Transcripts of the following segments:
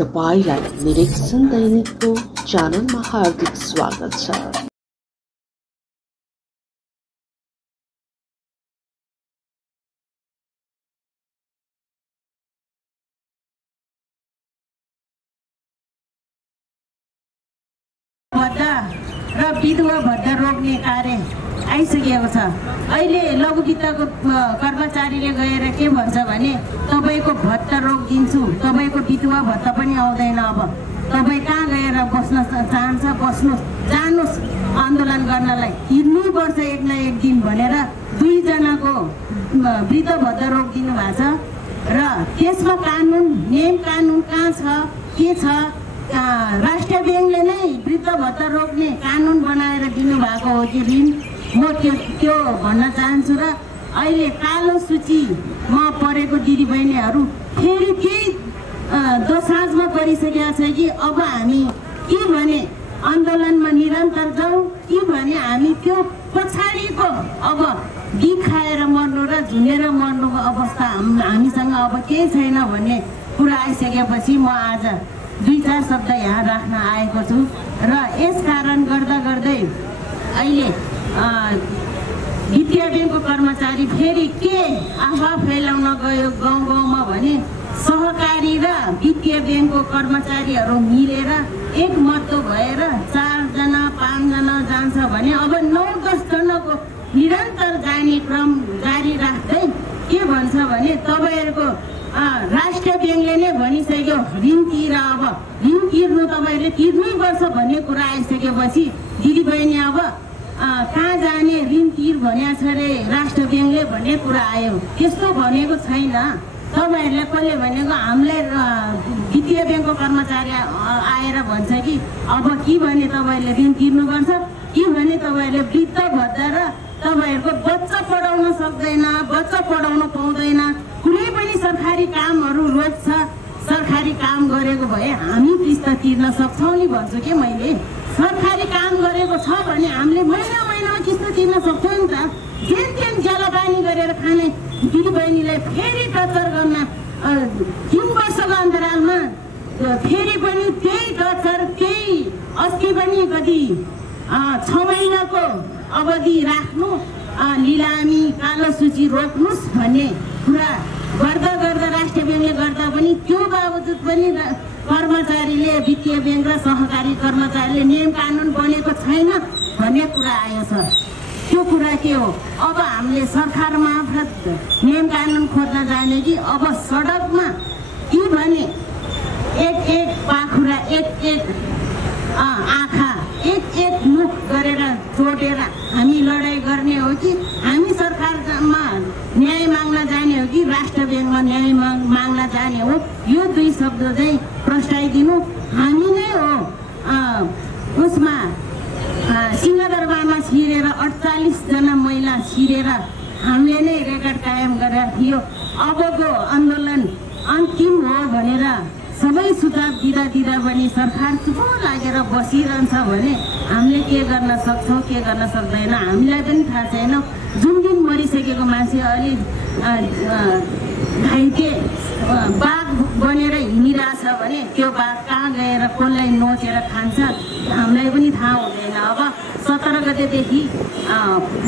तपाईलाई निरीक्षण दैनिकको च्यानलमा हार्दिक स्वागत छ। र विधवा भत्ता रोक्ने कार्य आइसकेको छ। अहिले लघु वित्तको कर्मचारीले गएर के भन्छ भने तपाईको भत्ता रोकिदिन्छु, तपाईको विधवा भत्ता पनि आउँदैन। अब तपाईँ कहाँ गएर बस्न चाहन्छ बस्नुहोस्, जानुहोस् आन्दोलन गर्नलाई, हिँड्नै पर्छ एक न एक दिन भनेर दुईजनाको वृद्ध भत्ता रोकिदिनु भएको छ। र त्यसमा कानुन नियम कानुन कहाँ छ के छ? राष्ट्रिय ब्याङ्कले नै वृद्ध भत्ता रोक्ने कानुन बनाएर दिनुभएको हो कि ऋण? म त्यो भन्न चाहन्छु। र अहिले कालो सूचीमा परेको दिदीबहिनीहरू फेरि केही दोसाँझमा परिसकेका छ कि अब हामी के भने आन्दोलनमा निरन्तर जाउँ कि भने हामी त्यो पछाडिको अब खाएर मर्नु र झुन्डेर मर्नुको अवस्था हामीसँग अब केही छैन भन्ने कुरा आइसकेपछि म आज दुई चार शब्द यहाँ राख्न आएको छु। र यस कारण गर्दै अहिले वित्तीय ब्याङ्कको कर्मचारी फेरि के आफा फैलाउन गयो गाउँ गाउँमा भने सहकारी र वित्तीय ब्याङ्कको कर्मचारीहरू मिलेर एकमत भएर 4 जना 5 जना जान्छ भने अब 9-10 जनाको निरन्तर जाने क्रम जारी राख्दै के भन्छ भने तपाईहरुको राष्ट्रिय ब्याङ्कले नै भनिसक्यो ऋण तिर, अब ऋण तिर्नु तपाईहरुले तिर्नै पर्छ भन्ने कुरा आइसकेपछि दिदीबहिनी अब कहाँ जाने ऋण तिर भन्या छ रे राष्ट्रिय ब्याङ्कले भन्ने कुरा आयो। त्यस्तो भनेको छैन। तपाईहरुले कसले भनेको? हामीलाई वित्तीय ब्याङ्कको कर्मचारी आएर भन्छ कि अब के भने तपाईहरुले ऋण तिर्नुपर्छ कि भने तपाईहरुले वृद्ध भत्ता र तपाईहरुको बच्चा पढाउन सक्दैन, बच्चा पढाउन पाउँदैन, कुनै पनि सरकारी कामहरू रोज्छ। सरकारी काम गरेको भए हामी किस्ता तिर्न सक्छौँ नि भन्छु कि मैले। सरकारी काम गरेको छ भने हामीले महिनामा किस्ता तिर्न सक्छौँ नि त। जेन जलपानी गरेर खाने दिदीबहिनीलाई फेरि टर्चर गर्न 3 वर्षको अन्तरालमा फेरि पनि त्यही टर्चर, त्यही अस्ति पनि कति 6 महिनाको अवधि राख्नु, लिलामी कालो सूची रोक्नुस् भन्ने कुरा गर्दा राष्ट्रिय ब्याङ्कले गर्दा पनि त्यो बावजुद पनि कर्मचारीले वित्तीय ब्याङ्क र सहकारी कर्मचारीले नियम कानुन बनेको छैन भन्ने कुरा आयो छ। त्यो कुरा के हो? अब हामीले सरकार मार्फत नियम कानुन खोज्न जाने कि अब सडकमा के भने एक पाखुरा, एक आँखा, एक मुख गरेर जोडेर हामी लडाइँ गर्ने हो कि हामी सरकारमा न्याय माग्न जाने हो कि राष्ट्रिय ब्याङ्कमा न्याय माग्न जाने हो? यो दुई शब्द चाहिँ प्रस्ताइदिनु। हामी नै हो उसमा सिंहदरबारमा छिरेर 48 जना महिला छिरेर हामीले नै रेकर्ड कायम गरेर थियो। अबको आन्दोलन अन्तिम हो भनेर सबै सुझाव दिँदा पनि सरकार चुप लागेर बसिरहन्छ भने हामीले के गर्न सक्छौँ के गर्न सक्दैन हामीलाई पनि थाहा छैन। जुन दिन मरिसकेको मान्छे अलि घाइते बाघ बनेर हिँडिरहेछ भने त्यो बाघ कहाँ गएर कसलाई नोचेर खान्छ हामीलाई पनि थाहा हुँदैन। अब 17 गतेदेखि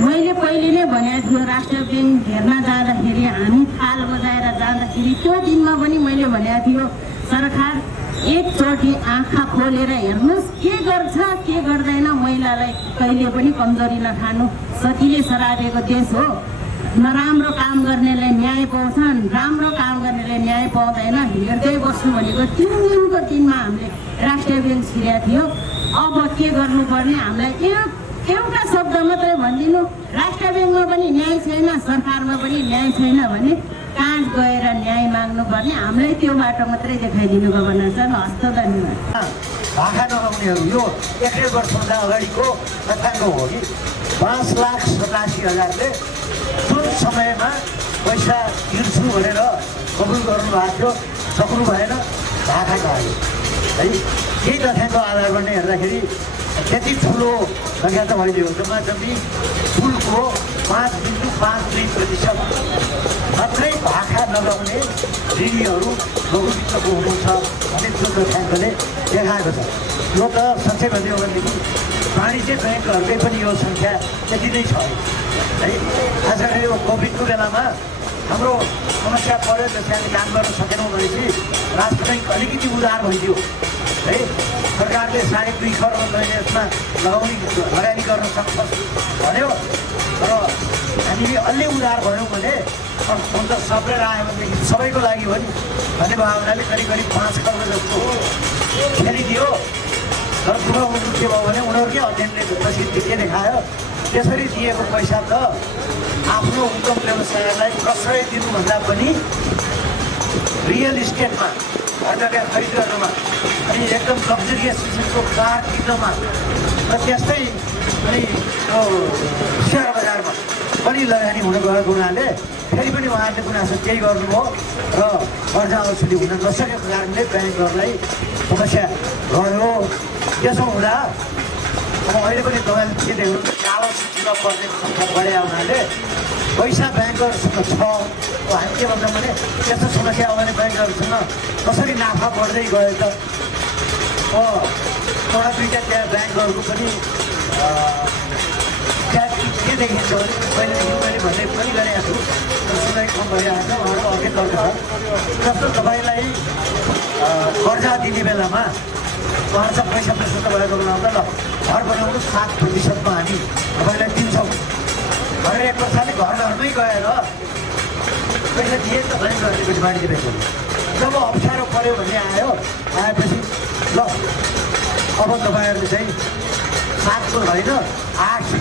मैले पहिले नै भनेको थियो राष्ट्रिय ब्याङ्क हेर्न जाँदाखेरि हामी थाल बजाएर जाँदाखेरि त्यो दिनमा पनि मैले भनेको थियो सरकार एकचोटि आँखा खोलेर हेर्नुहोस् के गर्छ के गर्दैन, महिलालाई कहिले पनि कमजोरी नखानु। सतीले सरापेको देश हो। नराम्रो काम गर्नेलाई न्याय पाउँछन्, राम्रो काम गर्नेलाई न्याय पाउँदैन। हेर्दै बस्नु भनेको 3 दिनको दिनमा हामीले राष्ट्रिय ब्याङ्क छिरेको थियो। अब के गर्नुपर्ने? हामीलाई एउटा शब्द मात्रै भनिदिनु, राष्ट्रिय ब्याङ्कमा पनि न्याय छैन, सरकारमा पनि न्याय छैन भने कहाँ गएर न्याय माग्नुपर्ने? हामीलाई त्यो बाटो मात्रै देखाइदिनु गभर्नर सर। हस्त धन्यवाद। भाखा नआउनेहरू यो 1.5 वर्षभन्दा अगाडिको कथाको हो कि 5,87,000ले जुन समयमा पैसा तिर्छु भनेर कबुल गर्नुभएको थियो, सक्नु भएन, भाखा गयो है। यही तथ्याङ्कको आधारमा नै हेर्दाखेरि त्यति ठुलो सङ्ख्या त मैले हो। जम्मा जम्मी कुलको 5.52% मात्रै भाखा नगाउने ऋणीहरू लघुवित्तको हुनुहुन्छ भन्ने त्यो तथ्याङ्कले देखाएको छ। यो त साँच्चै भन्ने हो भनेदेखि वाणिज्य ब्याङ्कहरूकै पनि यो सङ्ख्या त्यति नै छ है। खास गरेर यो कोभिडको बेलामा हाम्रो समस्या पऱ्यो, त्यसै हामी काम गर्न सकेनौँ भनेपछि राष्ट्र ब्याङ्क अलिकति उधार भइदियो है। सरकारले 2.5 खर्ब यसमा लगानी गर्न सक्छ भन्यो, तर हामीले अलि उधार भयौँ भने फोन त सबैले आयो भनेदेखि सबैको लागि हो नि भन्ने भावनाले करिब 5 खर्ब जस्तो खेलिदियो। तर ठुलो उनीहरू के भयो भने उनीहरूकै अध्ययनले प्रसिद्धि के देखायो, त्यसरी दिएको पैसा त आफ्नो उद्यम व्यवसायलाई प्रश्रय दिनुभन्दा पनि रियल इस्टेटमा घर जग्गा खरिद गर्नमा अनि एकदम लग्जरियस किसिमको कार किन्नमा र त्यस्तै अनि सेयर बजारमा पनि लगानी हुन गएको हुनाले फेरि पनि उहाँहरूले गुनासो केही गर्नुभयो र कर्जा वसुली हुन नसकेको कारणले ब्याङ्कहरूलाई समस्या गयो। त्यसो हुँदा अब अहिले पनि तपाईँले के देख्नु कालो सूचीमा पर्ने संख्या बढे हुनाले पैसा ब्याङ्कहरूसँग छ। हामी के भन्छौँ भने त्यस्तो समस्या आयो भने ब्याङ्कहरूसँग कसरी नाफा बढ्दै गयो त एउटा दुईवटा त्यहाँ ब्याङ्कहरूको पनि त्यहाँ के देखिन्छ भने पहिलेदेखि मैले भन्ने पनि गरेको छु, सुनाइ कम भइरहेको छ, उहाँहरूको अर्कै तर्क छ। जस्तो तपाईँलाई कर्जा दिने बेलामा उहाँहरूसँग पैसा प्रशस्त भएको बेलामा ल घर बनाउनु 7% हामी तपाईँलाई दिन्छौँ भनेर एक वर्षले घरमै गएर पैसा दिए त ब्याङ्कहरूले पनि बाँडिदिएको। जब अप्ठ्यारो पऱ्यो भन्ने आएपछि ल अब तपाईँहरूले चाहिँ 7 होइन 8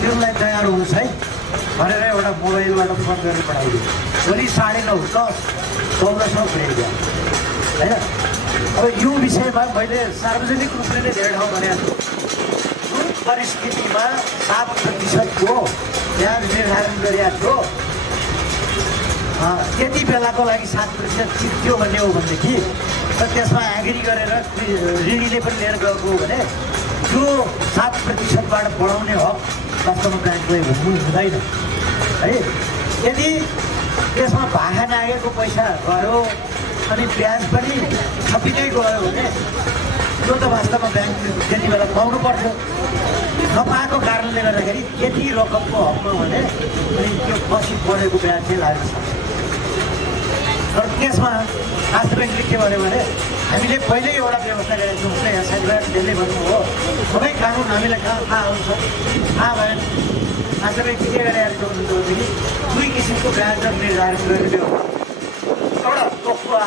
दिनलाई तयार हुनुहोस् है भनेर एउटा मोबाइलबाट फोन गरेर पठाइदियो। भोलि 9:30 10 1400 पुऱ्याइदियो होइन। अब यो विषयमा मैले सार्वजनिक रूपले नै धेरै ठाउँ भनेको छु, जुन परिस्थितिमा 7%को ब्याज निर्धारण गरिएको थियो त्यति बेलाको लागि 7% ठिक थियो भन्ने हो भनेदेखि र त्यसमा एग्री गरेर ऋणीले पनि लिएर गएको हो भने त्यो 7%बाट बढाउने हक वास्तवमा ब्याङ्कले हुँदैन है। यदि त्यसमा भागा लागेको पैसा गयो अनि ब्याज पनि थपिँदै गयो भने त्यो त वास्तवमा ब्याङ्कले त्यति बेला पाउनु पर्थ्यो। नपाएको कारणले गर्दाखेरि यति रकमको हकमा भने अनि त्यो पछि बढेको ब्याज चाहिँ लाग्न सक्छ। तर त्यसमा राष्ट्र ब्याङ्कले के भन्यो भने हामीले पहिल्यै एउटा व्यवस्था गरेको छौँ। उसले यहाँ साथीभाइहरूले भन्नुभयो सबै कानुन हामीलाई थाहा हुन्छ, थाहा भएन। राष्ट्र ब्याङ्कले के गरेको छ भनेदेखि 2 किसिमको ब्याज दर निर्धारण गरेको एउटा तोक्वा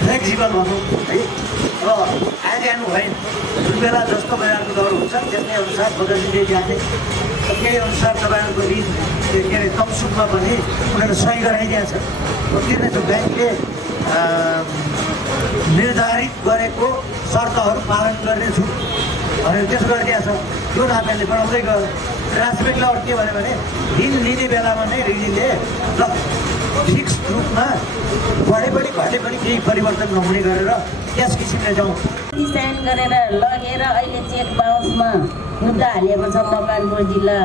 फ्लेक्सिबल भनौँ है र आज एन्ड होइन जुन बेला जस्तो बजारको दर हुन्छ त्यसै अनुसार बदलिँदै जाने, त्यही अनुसार तपाईँहरूको ऋण के अरे कम सुदमा पनि उनीहरू सही गराइदिएको छ। किन चाहिँ ब्याङ्कले निर्धारित गरेको शर्तहरू पालन गर्नेछु भनेर त्यसो गरिदिएको छ। त्यो नाताले बढाउँदै गयो। राष्ट्र ब्याङ्कले अरू के भन्यो भने ऋण लिने बेलामा नै ऋणीले ल फिक्स रूपमा बढे पनि घटे पनि केही परिवर्तन नहुने गरेर त्यस किसिमले जाउँ साइन गरेर लगेर अहिले चेक बाउन्समा मुद्दा हालिएको छ मकवानपुर जिल्ला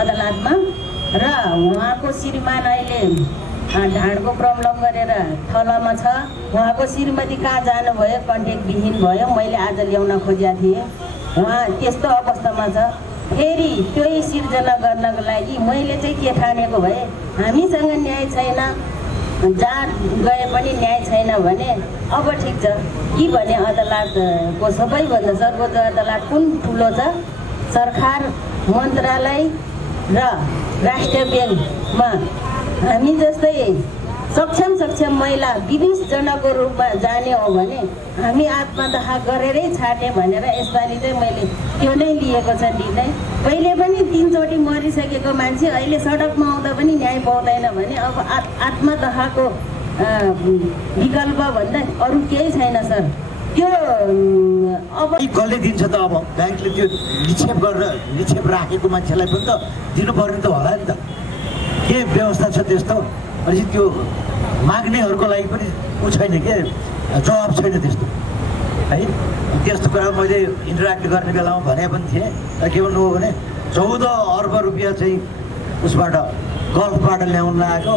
अदालतमा र उहाँको श्रीमान अहिले ढाडको प्रब्लम गरेर थलामा छ। उहाँको श्रीमती कहाँ जानुभयो, कन्ट्याक्टविहीन भयो। मैले आज ल्याउन खोजेको थिएँ, उहाँ त्यस्तो अवस्थामा छ। फेरि त्यही सिर्जना गर्नको लागि मैले चाहिँ के ठानेको भए हामीसँग न्याय छैन, जहाँ गए पनि न्याय छैन भने अब ठिक छ कि भने अदालतको सबैभन्दा सर्वोच्च अदालत कुन ठुलो छ, सरकार मन्त्रालय र राष्ट्रिय ब्याङ्कमा हामी जस्तै सक्षम महिला 20 जनाको रूपमा जाने हो भने हामी आत्मदाह गरेरै छाटे भनेर यसपालि चाहिँ मैले त्यो नै लिएको छ निर्णय। पहिले पनि 3 चोटि मरिसकेको मान्छे अहिले सडकमा आउँदा पनि न्याय पाउँदैन भने अब आत्मदाहको विकल्प भन्दा अरू केही छैन सर। त्यो अब कसले दिन्छ त? अब ब्याङ्कले त्यो निक्षेप राखेको मान्छेलाई पनि त दिनुपर्ने त होला नि त। के व्यवस्था छ त्यस्तो? अनि त्यो माग्नेहरूको लागि पनि ऊ छैन के, जवाब छैन त्यस्तो है। त्यस्तो कुरा मैले इन्टरेक्ट गर्ने बेलामा भने पनि थिएँ। के भन्नु हो भने 14 अर्ब रुपियाँ चाहिँ उसबाट गल्फबाट ल्याउन लागेको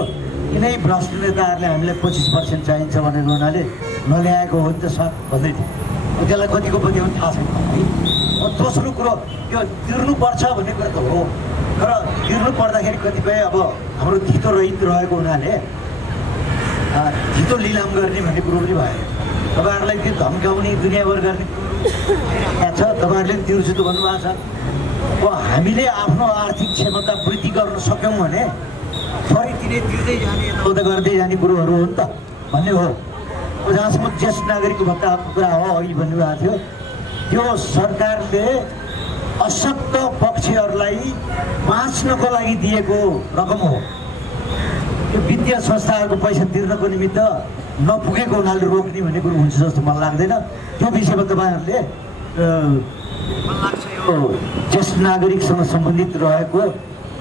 यिनै भ्रष्ट नेताहरूले हामीलाई 25% चाहिन्छ भनेको हुनाले नल्याएको हो नि त सर भन्दै थियो। त्यसलाई कतिको पनि थाहा छैन है। दोस्रो कुरो त्यो तिर्नुपर्छ भन्ने कुरा त हो, तर तिर्नु पर्दाखेरि कतिपय अब हाम्रो धितो रहित रहेको हुनाले धितो लिलाम गर्ने भन्ने कुरो पनि भयो। तपाईँहरूलाई त्यो धम्काउने दुनियाँभर गर्ने छ, तपाईँहरूले पनि तिर्छु त भन्नुभएको छ। अब हामीले आफ्नो आर्थिक क्षमता वृद्धि गर्न सक्यौँ भने थोरै तिर्दै जाने यताउता गर्दै जाने कुरोहरू हो नि त भन्ने हो। जहाँसम्म ज्येष्ठ नागरिकको भत्ताको कुरा हो अघि भन्नुभएको थियो, त्यो सरकारले अशक्त पक्षहरूलाई बाँच्नको लागि दिएको रकम हो। त्यो वित्तीय संस्थाहरूको पैसा तिर्नको निमित्त नपुगेको हुनाले रोक्ने भन्ने कुरो हुन्छ जस्तो मलाई लाग्दैन। त्यो विषयमा तपाईँहरूले ज्येष्ठ नागरिकसँग सम्बन्धित रहेको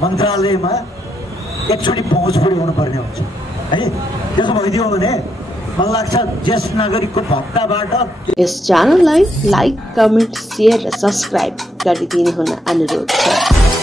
मन्त्रालयमा एकचोटि पहुँच पुर्याउनुपर्ने हुन्छ है। त्यसो भइदियो भने मलाई लाग्छ ज्येष्ठ नागरिकको भत्ताबाट। यस च्यानललाई लाइक, कमेन्ट, शेयर र सब्स्क्राइब गरिदिनु हुन अनुरोध छ।